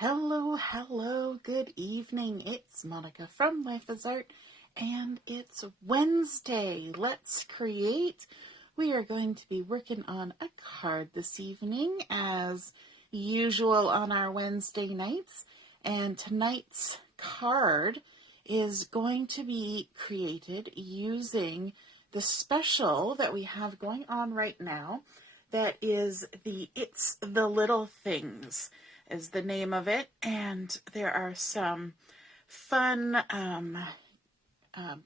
Hello, hello, good evening. It's Monica from Life is Art, and it's Wednesday. Let's create. We are going to be working on a card this evening, as usual on our Wednesday nights. And tonight's card is going to be created using the special that we have going on right now. That is It's the Little Things is the name of it, and there are some fun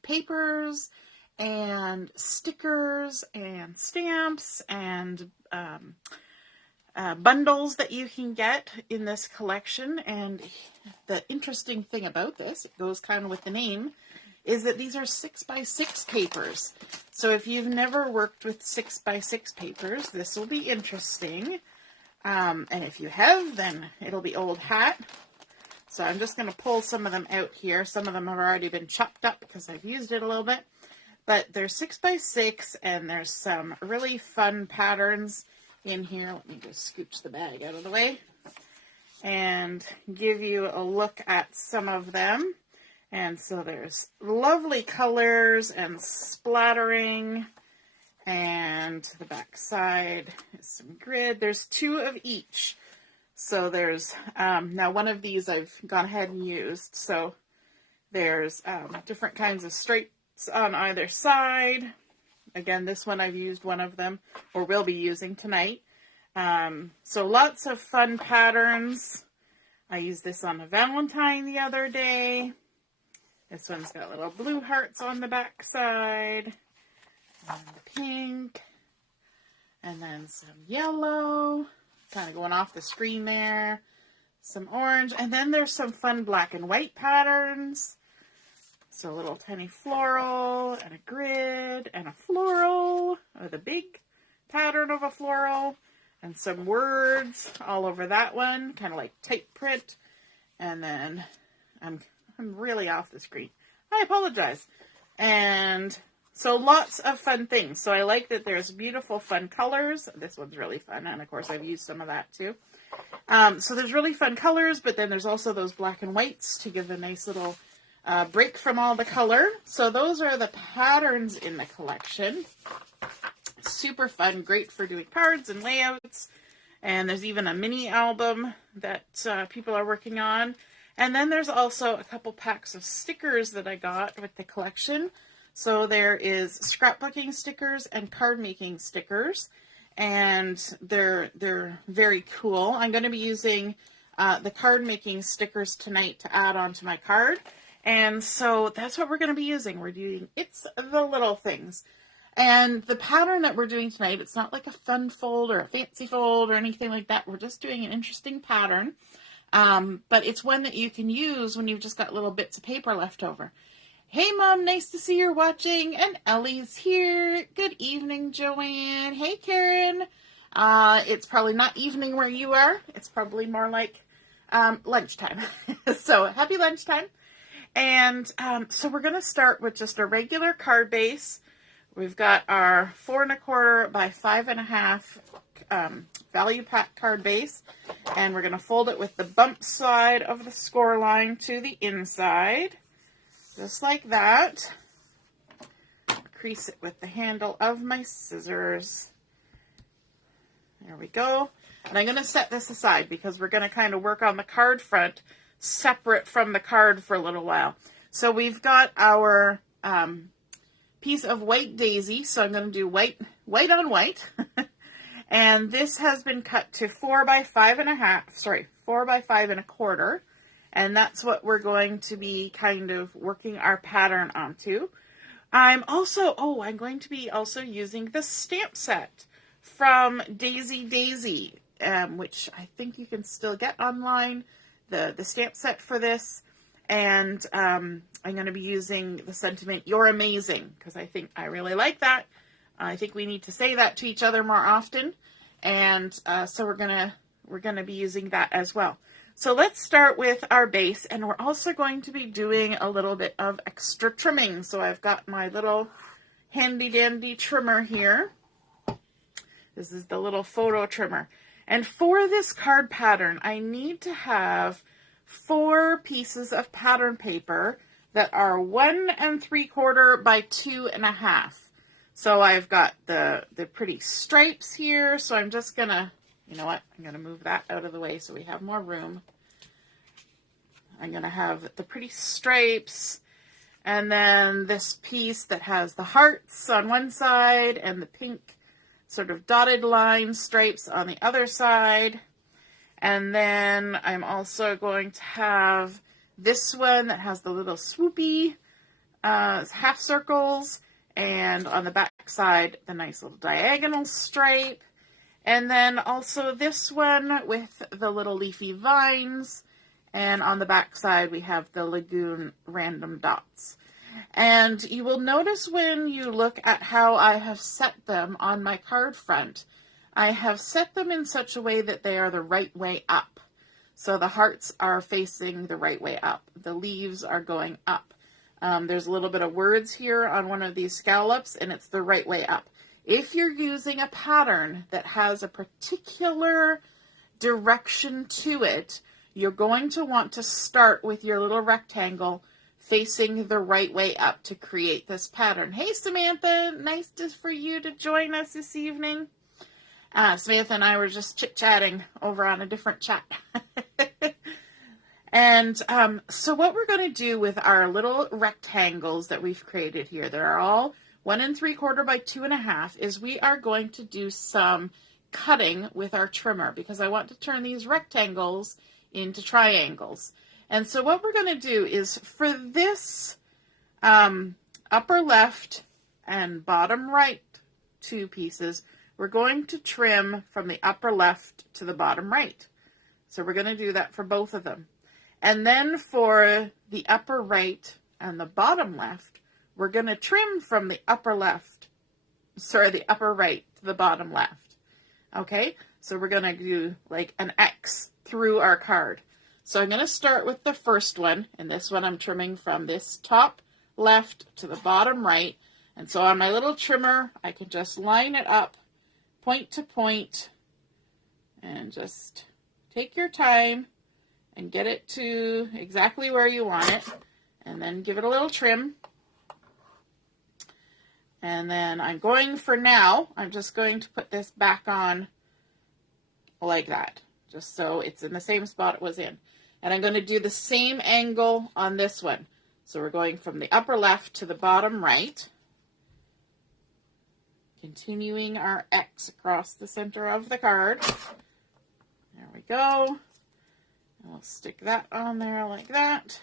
papers and stickers and stamps and bundles that you can get in this collection. And the interesting thing about this, it goes kind of with the name, is that these are 6x6 papers. So if you've never worked with 6x6 papers, this will be interesting. And if you have, then it'll be old hat. So I'm just going to pull some of them out here. Some of them have already been chopped up because I've used it a little bit. But they're 6x6, and there's some really fun patterns in here. Let me just scooch the bag out of the way and give you a look at some of them. And so there's lovely colors and splattering. And the back side is some grid. There's 2 of each. So there's, now one of these I've gone ahead and used. So there's different kinds of stripes on either side. Again, this one I've used one of them, or will be using tonight. So lots of fun patterns. I used this on a Valentine the other day. This one's got little blue hearts on the back side. And the pink, and then some yellow, kind of going off the screen there, some orange, and then there's some fun black and white patterns. So a little tiny floral, and a grid, and a floral, with a big pattern of a floral, and some words all over that one, kind of like type print. And then I'm really off the screen. I apologize. And so lots of fun things. So I like that there's beautiful fun colors. This one's really fun, and of course I've used some of that too. So there's really fun colors, but then there's also those black and whites to give a nice little break from all the color. So those are the patterns in the collection. Super fun, great for doing cards and layouts. And there's even a mini album that people are working on. And then there's also a couple packs of stickers that I got with the collection. So there is scrapbooking stickers and card making stickers, and they're very cool. I'm going to be using the card making stickers tonight to add onto my card, and so that's what we're going to be using. We're doing It's the Little Things, and the pattern that we're doing tonight, it's not like a fun fold or a fancy fold or anything like that. We're just doing an interesting pattern, but it's one that you can use when you've just got little bits of paper left over. Hey, Mom, nice to see you're watching. And Ellie's here. Good evening, Joanne. Hey, Karen. It's probably not evening where you are. It's probably more like lunchtime. So happy lunchtime. And so we're going to start with just a regular card base. We've got our 4 1/4 by 5 1/2 value pack card base. And we're going to fold it with the bump side of the score line to the inside. Just like that. Crease it with the handle of my scissors. There we go. And I'm going to set this aside because we're going to kind of work on the card front separate from the card for a little while. So we've got our piece of white daisy. So I'm going to do white on white. And this has been cut to 4 by 5 1/4. And that's what we're going to be kind of working our pattern onto. I'm going to be also using the stamp set from Daisy, which I think you can still get online, the stamp set for this. And I'm going to be using the sentiment, "You're amazing," because I really like that. I think we need to say that to each other more often. And so we're going to be using that as well. So let's start with our base, and we're also going to be doing a little bit of extra trimming. So I've got my little handy dandy trimmer here. This is the little photo trimmer. And for this card pattern, I need to have 4 pieces of pattern paper that are 1 3/4 by 2.5. So I've got the pretty stripes here. So I'm just gonna, you know what? I'm gonna move that out of the way so we have more room. I'm gonna have the pretty stripes, and then this piece that has the hearts on one side and the pink sort of dotted line stripes on the other side. And then I'm also going to have this one that has the little swoopy half circles, and on the back side the nice little diagonal stripe. And then also this one with the little leafy vines, and on the back side we have the lagoon random dots. And you will notice when you look at how I have set them on my card front, I have set them in such a way that they are the right way up. So the hearts are facing the right way up. The leaves are going up. There's a little bit of words here on one of these scallops, and it's the right way up. If you're using a pattern that has a particular direction to it, you're going to want to start with your little rectangle facing the right way up to create this pattern. Hey, Samantha, nice for you to join us this evening. Samantha and I were just chit-chatting over on a different chat. And so what we're going to do with our little rectangles that we've created here, that are all 1 3/4 by 2.5, is we are going to do some cutting with our trimmer, because I want to turn these rectangles into triangles. And so what we're going to do is, for this upper left and bottom right 2 pieces, we're going to trim from the upper left to the bottom right. So we're going to do that for both of them. And then for the upper right and the bottom left, we're going to trim from the upper right to the bottom left. Okay, so we're going to do like an X through our card. So I'm going to start with the first one, and this one I'm trimming from this top left to the bottom right. And so on my little trimmer, I can just line it up point to point, and just take your time and get it to exactly where you want it, and then give it a little trim. And then I'm just going to put this back on like that, just so it's in the same spot it was in. And I'm going to do the same angle on this one. So we're going from the upper left to the bottom right, continuing our X across the center of the card. There we go. We'll stick that on there like that.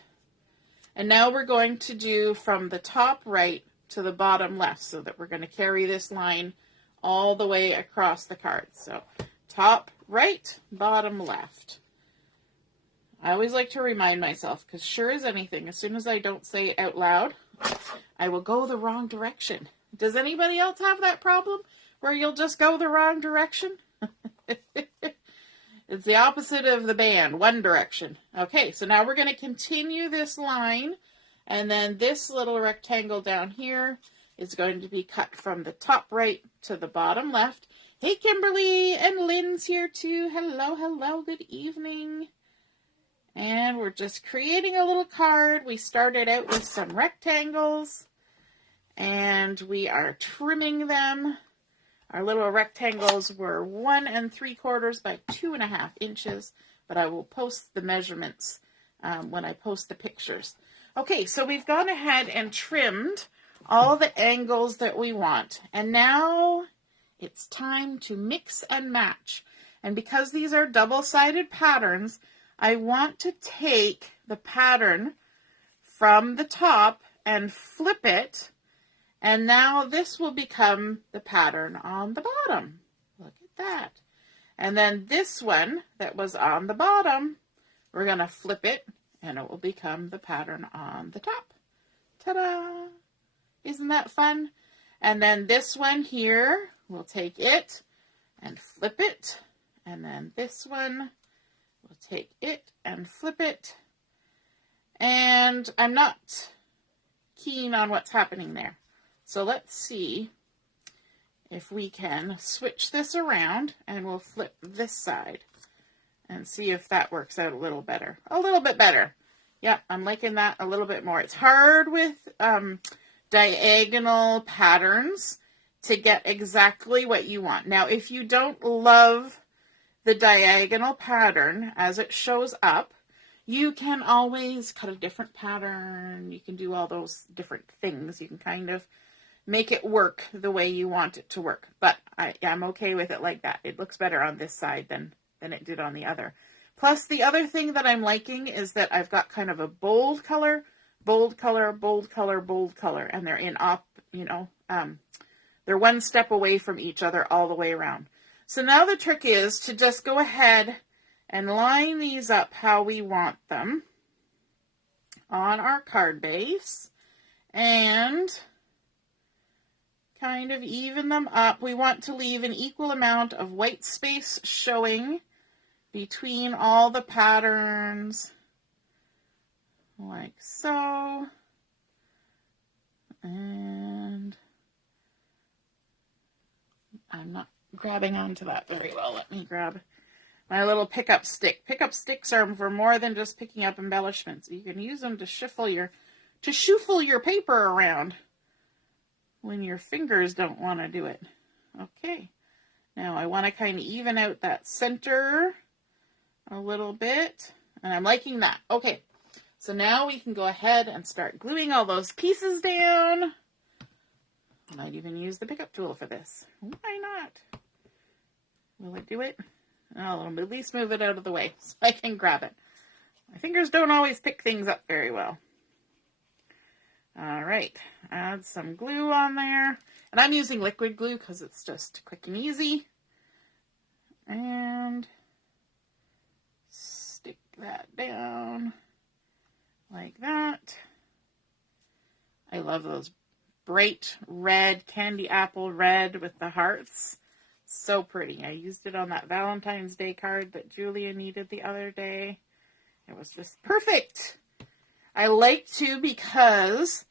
And now we're going to do from the top right to the bottom left, so that we're going to carry this line all the way across the card. So top right, bottom left. I always like to remind myself, because sure as anything, as soon as I don't say it out loud, I will go the wrong direction. Does anybody else have that problem where you'll just go the wrong direction? It's the opposite of the band, one direction. Okay, so now we're going to continue this line, and then this little rectangle down here is going to be cut from the top right to the bottom left. Hey, Kimberly, and Lynn's here too. Hello, hello, good evening. And we're just creating a little card. We started out with some rectangles, and we are trimming them. Our little rectangles were 1 3/4 by 2.5 inches, but I will post the measurements when I post the pictures. Okay, so we've gone ahead and trimmed all the angles that we want, and now it's time to mix and match. And because these are double-sided patterns, I want to take the pattern from the top and flip it, and now this will become the pattern on the bottom. Look at that. And then this one that was on the bottom, we're going to flip it, and it will become the pattern on the top. Ta-da! Isn't that fun? And then this one here, we'll take it and flip it, and then this one, we'll take it and flip it. And I'm not keen on what's happening there. So let's see if we can switch this around, and we'll flip this side and see if that works out a little better. A little bit better. Yeah, I'm liking that a little bit more. It's hard with diagonal patterns to get exactly what you want. Now, if you don't love the diagonal pattern as it shows up, you can always cut a different pattern. You can do all those different things. You can kind of make it work the way you want it to work. But I'm okay with it like that. It looks better on this side than it did on the other. Plus, the other thing that I'm liking is that I've got kind of a bold color, bold color, bold color, bold color, and they're in they're one step away from each other all the way around. So now the trick is to just go ahead and line these up how we want them on our card base and kind of even them up. We want to leave an equal amount of white space showing between all the patterns, like so. And I'm not grabbing onto that very well. Let me grab my little pickup stick. Pickup sticks are for more than just picking up embellishments. You can use them to shuffle your paper around when your fingers don't want to do it. Okay. Now I want to kind of even out that center a little bit, and I'm liking that. Okay. So now we can go ahead and start gluing all those pieces down. I might even use the pickup tool for this. Why not? Will it do it? I'll at least move it out of the way so I can grab it. My fingers don't always pick things up very well. All right, add some glue on there. And I'm using liquid glue because it's just quick and easy. And stick that down like that. I love those bright red, candy apple red with the hearts. So pretty. I used it on that Valentine's Day card that Julia needed the other day. It was just perfect. I like to because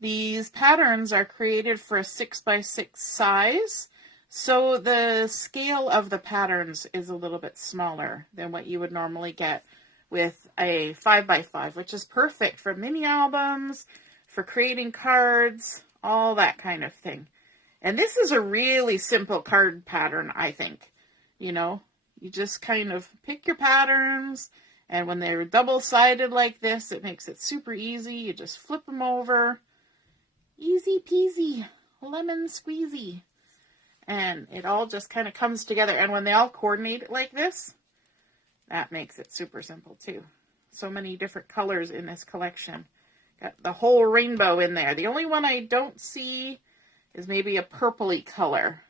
these patterns are created for a 6x6 size. So the scale of the patterns is a little bit smaller than what you would normally get with a 5x5, which is perfect for mini albums, for creating cards, all that kind of thing. And this is a really simple card pattern, I think. You know, you just kind of pick your patterns, and when they're double-sided like this, it makes it super easy. You just flip them over. Easy peasy, lemon squeezy. And it all just kind of comes together. And when they all coordinate like this, that makes it super simple too. So many different colors in this collection. Got the whole rainbow in there. The only one I don't see is maybe a purpley color.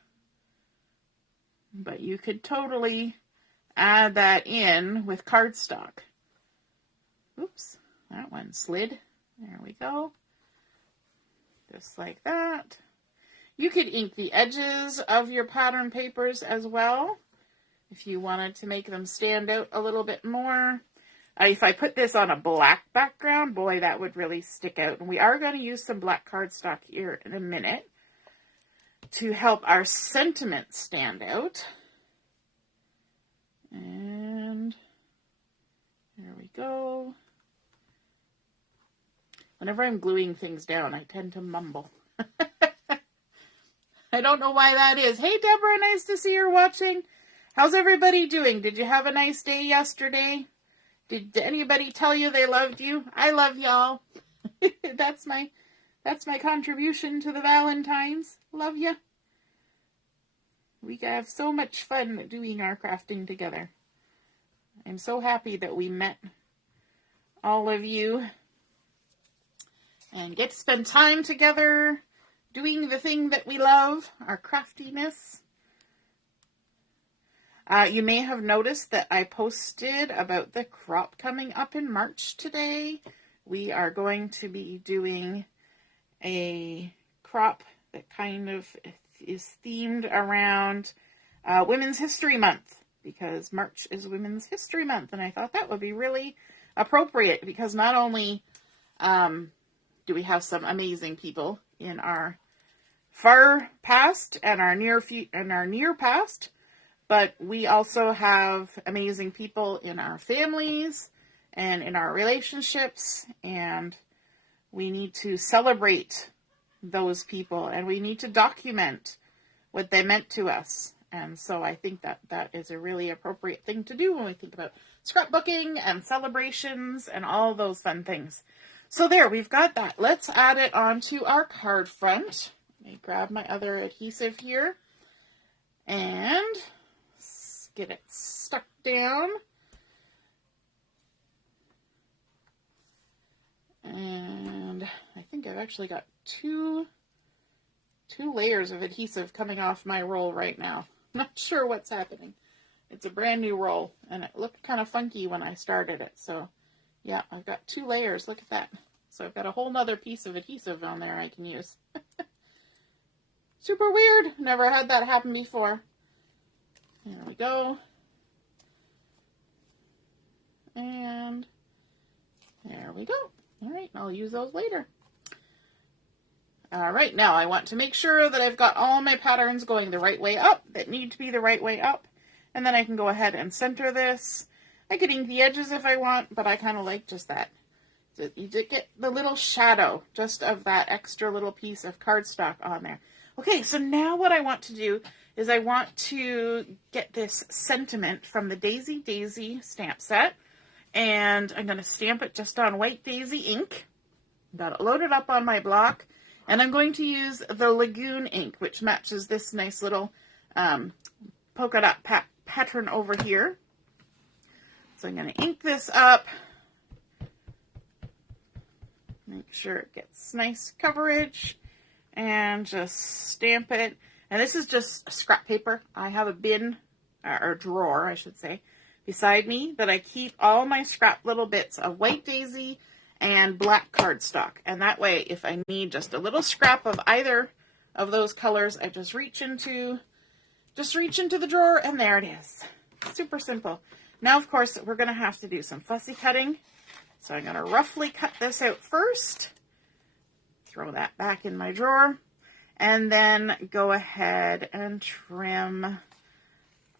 But you could totally add that in with cardstock. Oops, that one slid. There we go. Just like that. You could ink the edges of your pattern papers as well if you wanted to make them stand out a little bit more. If I put this on a black background, boy, that would really stick out. And we are going to use some black cardstock here in a minute to help our sentiment stand out. And there we go. Whenever I'm gluing things down, I tend to mumble. I don't know why that is. Hey, Deborah, nice to see you're watching. How's everybody doing? Did you have a nice day yesterday? Did anybody tell you they loved you? I love y'all. That's my contribution to the Valentines. Love ya. We have so much fun doing our crafting together. I'm so happy that we met all of you and get to spend time together doing the thing that we love, our craftiness. You may have noticed that I posted about the crop coming up in March today. We are going to be doing a crop that kind of is themed around Women's History Month, because March is Women's History Month, and I thought that would be really appropriate because not only do we have some amazing people in our far past and our near past, but we also have amazing people in our families and in our relationships, and we need to celebrate those people, and we need to document what they meant to us. And so I think that that is a really appropriate thing to do when we think about scrapbooking and celebrations and all those fun things. So there, we've got that. Let's add it onto our card front. Let me grab my other adhesive here and get it stuck down. And I think I've actually got two layers of adhesive coming off my roll right now. Not sure what's happening. It's a brand new roll, and it looked kind of funky when I started it. So yeah, I've got 2 layers. Look at that. So I've got a whole nother piece of adhesive on there I can use. Super weird. Never had that happen before. There we go. And there we go. All right, I'll use those later. All right, now I want to make sure that I've got all my patterns going the right way up, that need to be the right way up. And then I can go ahead and center this. I could ink the edges if I want, but I kind of like just that. So you did get the little shadow just of that extra little piece of cardstock on there. Okay, so now what I want to do is I want to get this sentiment from the Daisy Daisy stamp set. And I'm going to stamp it just on white daisy ink. Got it loaded up on my block. And I'm going to use the Lagoon ink, which matches this nice little polka dot pattern over here. So I'm going to ink this up. Make sure it gets nice coverage. And just stamp it. And this is just scrap paper. I have a bin, or drawer, I should say, beside me that I keep all my scrap little bits of white daisy and black cardstock. And that way, if I need just a little scrap of either of those colors, I just reach into the drawer, and there it is. Super simple. Now, of course, we're going to have to do some fussy cutting. So I'm going to roughly cut this out first. Throw that back in my drawer. And then go ahead and trim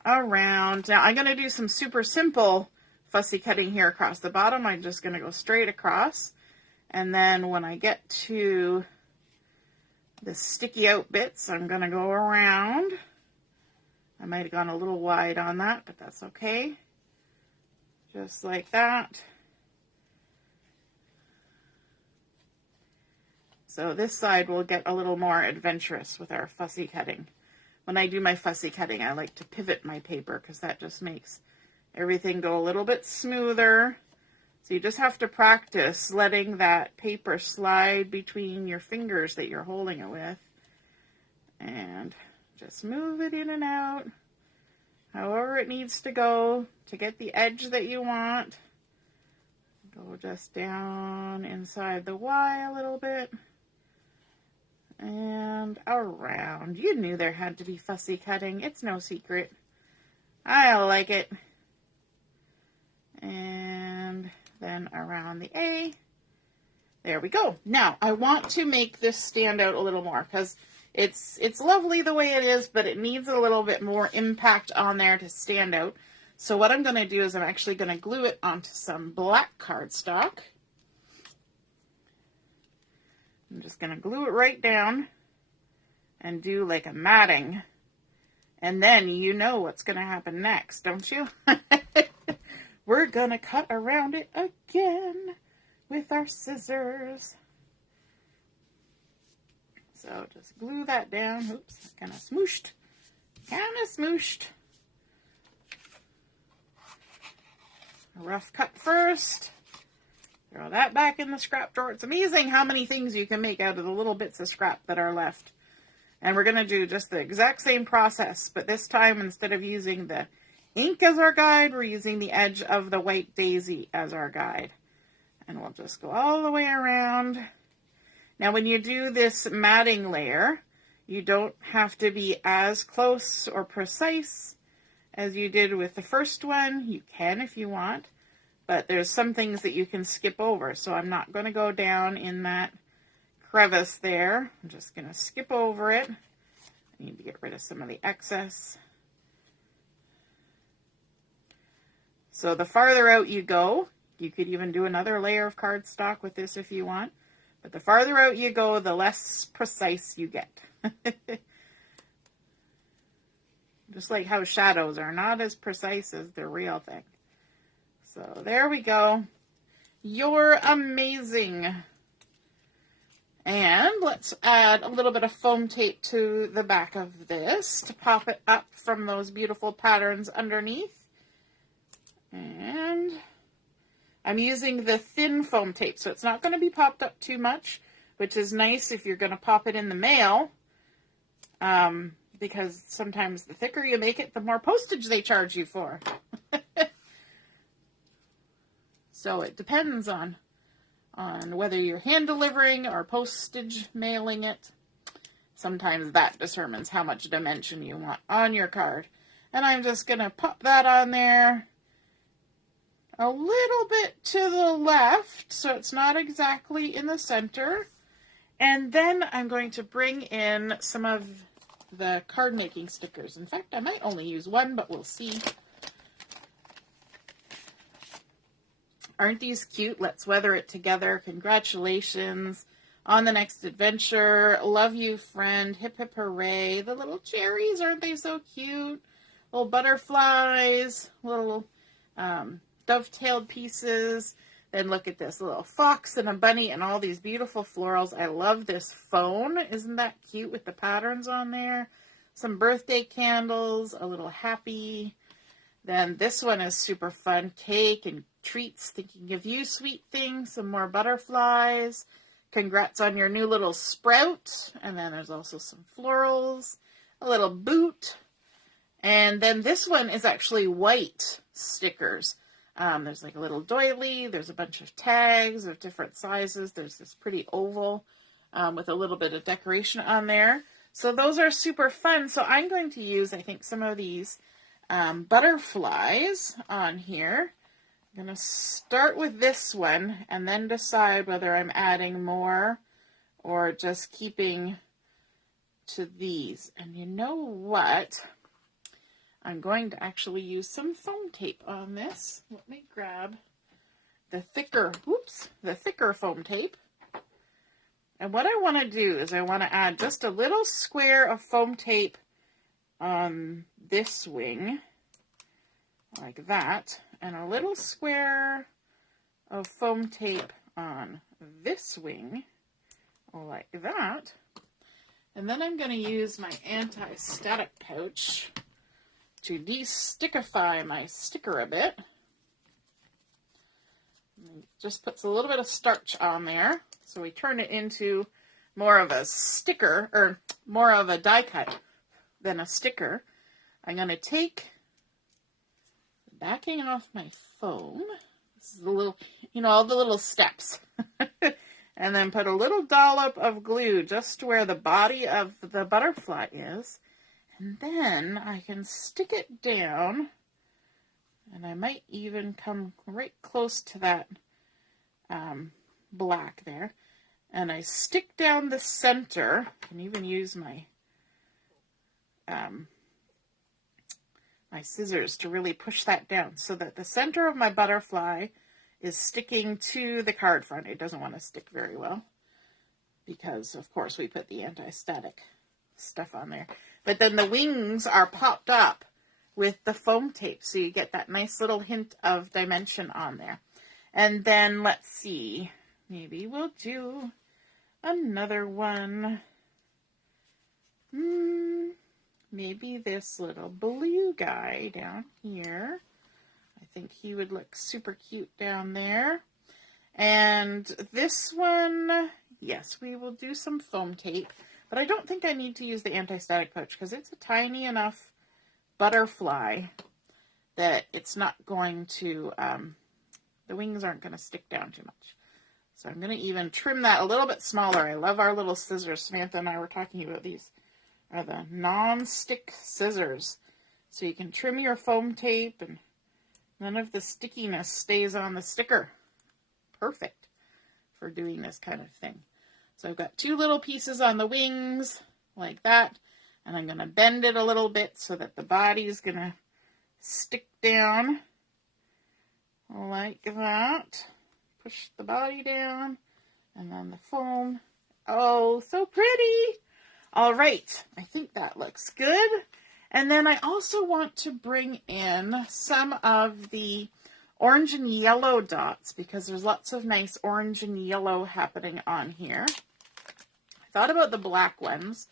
around. Now, I'm going to do some super simple fussy cutting here across the bottom. I'm just going to go straight across. And then when I get to the sticky out bits, I'm going to go around. I might have gone a little wide on that, but that's okay. Just like that. So this side will get a little more adventurous with our fussy cutting. When I do my fussy cutting, I like to pivot my paper because that just makes everything go a little bit smoother. So you just have to practice letting that paper slide between your fingers that you're holding it with. And just move it in and out, however it needs to go to get the edge that you want. Go just down inside the Y a little bit. And around. You knew there had to be fussy cutting. It's no secret. I like it. And then around the A. There we go. Now, I want to make this stand out a little more because it's lovely the way it is, but it needs a little bit more impact on there to stand out. So what I'm going to do is I'm actually going to glue it onto some black cardstock. I'm just going to glue it right down and do like a matting. And then you know what's going to happen next, don't you? We're going to cut around it again with our scissors. So just glue that down. Oops, kind of smooshed. A rough cut first. Throw that back in the scrap drawer. It's amazing how many things you can make out of the little bits of scrap that are left. And we're going to do just the exact same process, but this time instead of using the ink as our guide, we're using the edge of the white daisy as our guide. And we'll just go all the way around. Now when you do this matting layer, you don't have to be as close or precise as you did with the first one. You can if you want. But there's some things that you can skip over, so I'm not going to go down in that crevice there. I'm just going to skip over it. I need to get rid of some of the excess. So the farther out you go, you could even do another layer of cardstock with this if you want. But the farther out you go, the less precise you get. Just like how shadows are not as precise as the real thing. So there we go. You're amazing. And let's add a little bit of foam tape to the back of this to pop it up from those beautiful patterns underneath. And I'm using the thin foam tape, so it's not going to be popped up too much, which is nice if you're going to pop it in the mail, because sometimes the thicker you make it, the more postage they charge you for. So it depends on whether you're hand delivering or postage mailing it. Sometimes that determines how much dimension you want on your card. And I'm just going to pop that on there a little bit to the left, so it's not exactly in the center. And then I'm going to bring in some of the card making stickers. In fact, I might only use one, but we'll see. Aren't these cute? Let's weather it together. Congratulations on the next adventure. Love you, friend. Hip, hip, hooray. The little cherries, aren't they so cute? Little butterflies, little dovetailed pieces. Then look at this little fox and a bunny and all these beautiful florals. I love this phone. Isn't that cute with the patterns on there? Some birthday candles, a little happy. Then this one is super fun. Cake and treats, thinking of you, sweet thing. Some more butterflies. Congrats on your new little sprout. And then there's also some florals. A little boot. And then this one is actually white stickers. There's like a little doily. There's a bunch of tags of different sizes. There's this pretty oval with a little bit of decoration on there. So those are super fun. So I'm going to use, I think, some of these butterflies on here. I'm going to start with this one and then decide whether I'm adding more or just keeping to these. And you know what? I'm going to actually use some foam tape on this. Let me grab the thicker foam tape. And what I want to do is I want to add just a little square of foam tape on this wing, like that, and a little square of foam tape on this wing, like that. And then I'm going to use my anti-static pouch to de-stickify my sticker a bit. Just puts a little bit of starch on there, so we turn it into more of a sticker, or more of a die cut than a sticker. I'm going to take the backing off my foam. This is the little, all the little steps. And then put a little dollop of glue just where the body of the butterfly is. And then I can stick it down. And I might even come right close to that black there. And I stick down the center. I can even use my my scissors to really push that down so that the center of my butterfly is sticking to the card front. It doesn't want to stick very well because, of course, we put the anti-static stuff on there. But then the wings are popped up with the foam tape, so you get that nice little hint of dimension on there. And then, let's see, maybe we'll do another one. Maybe this little blue guy down here. I think he would look super cute down there. And this one, yes, we will do some foam tape. But I don't think I need to use the anti-static pouch because it's a tiny enough butterfly that it's not going to, the wings aren't going to stick down too much. So I'm going to even trim that a little bit smaller. I love our little scissors. Samantha and I were talking about these. Are the non-stick scissors. So you can trim your foam tape and none of the stickiness stays on the sticker. Perfect for doing this kind of thing. So I've got 2 little pieces on the wings like that, and I'm going to bend it a little bit so that the body is going to stick down like that. Push the body down, and then the foam. Oh, so pretty. All right, I think that looks good. And then I also want to bring in some of the orange and yellow dots because there's lots of nice orange and yellow happening on here. I thought about the black ones,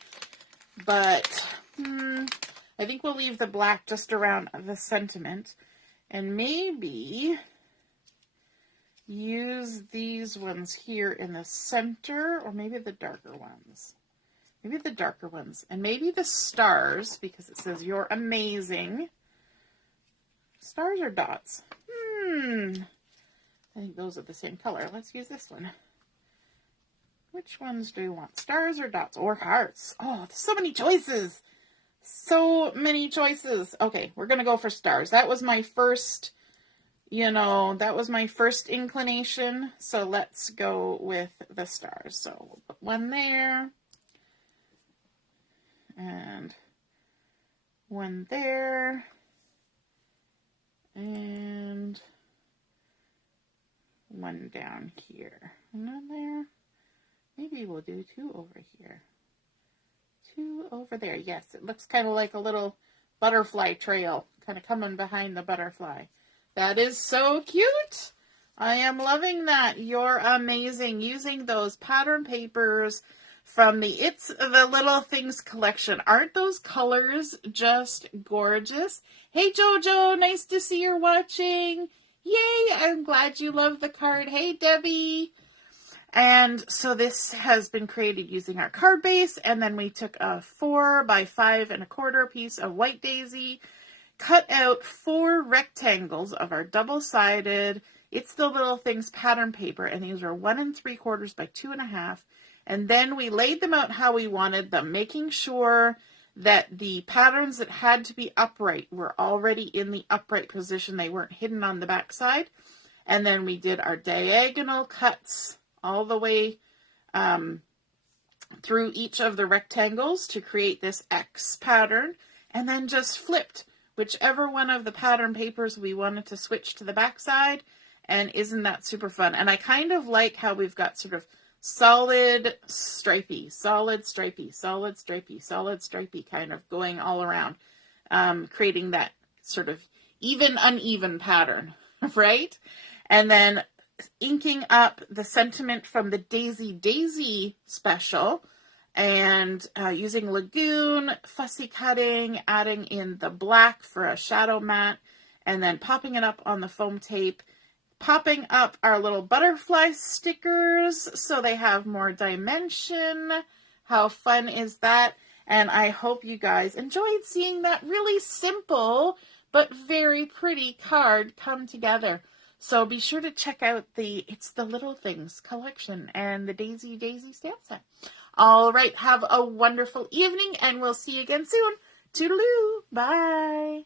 but I think we'll leave the black just around the sentiment and maybe use these ones here in the center, or maybe the darker ones. Maybe the darker ones, and maybe the stars, because it says you're amazing. Stars or dots? I think those are the same color. Let's use this one. Which ones do you want? Stars or dots or hearts? Oh, there's so many choices. So many choices. Okay, we're going to go for stars. That was my first, that was my first inclination. So let's go with the stars. So we'll put one there. And one there. And one down here. And then there. Maybe we'll do 2 over here. 2 over there. Yes, it looks kind of like a little butterfly trail, kind of coming behind the butterfly. That is so cute. I am loving that. You're amazing. Using those pattern papers from the It's the Little Things collection. Aren't those colors just gorgeous? Hey, Jojo, nice to see you're watching. Yay, I'm glad you love the card. Hey, Debbie. And so this has been created using our card base, and then we took a 4 by 5 1/4 piece of white daisy, cut out 4 rectangles of our double-sided It's the Little Things pattern paper, and these are 1 3/4 by 2.5. And then we laid them out how we wanted them, making sure that the patterns that had to be upright were already in the upright position. They weren't hidden on the back side. And then we did our diagonal cuts all the way through each of the rectangles to create this X pattern, and then just flipped whichever one of the pattern papers we wanted to switch to the back side. And isn't that super fun? And I kind of like how we've got sort of solid, stripy, solid, stripy, solid, stripy, solid, stripy kind of going all around, creating that sort of even, uneven pattern, right? And then inking up the sentiment from the Daisy Daisy special and using Lagoon, fussy cutting, adding in the black for a shadow mat, and then popping it up on the foam tape, popping up our little butterfly stickers so they have more dimension. How fun is that? And I hope you guys enjoyed seeing that really simple but very pretty card come together. So be sure to check out the It's the Little Things collection and the Daisy Daisy stamp set. All right, have a wonderful evening, and we'll see you again soon. Toodaloo. Bye.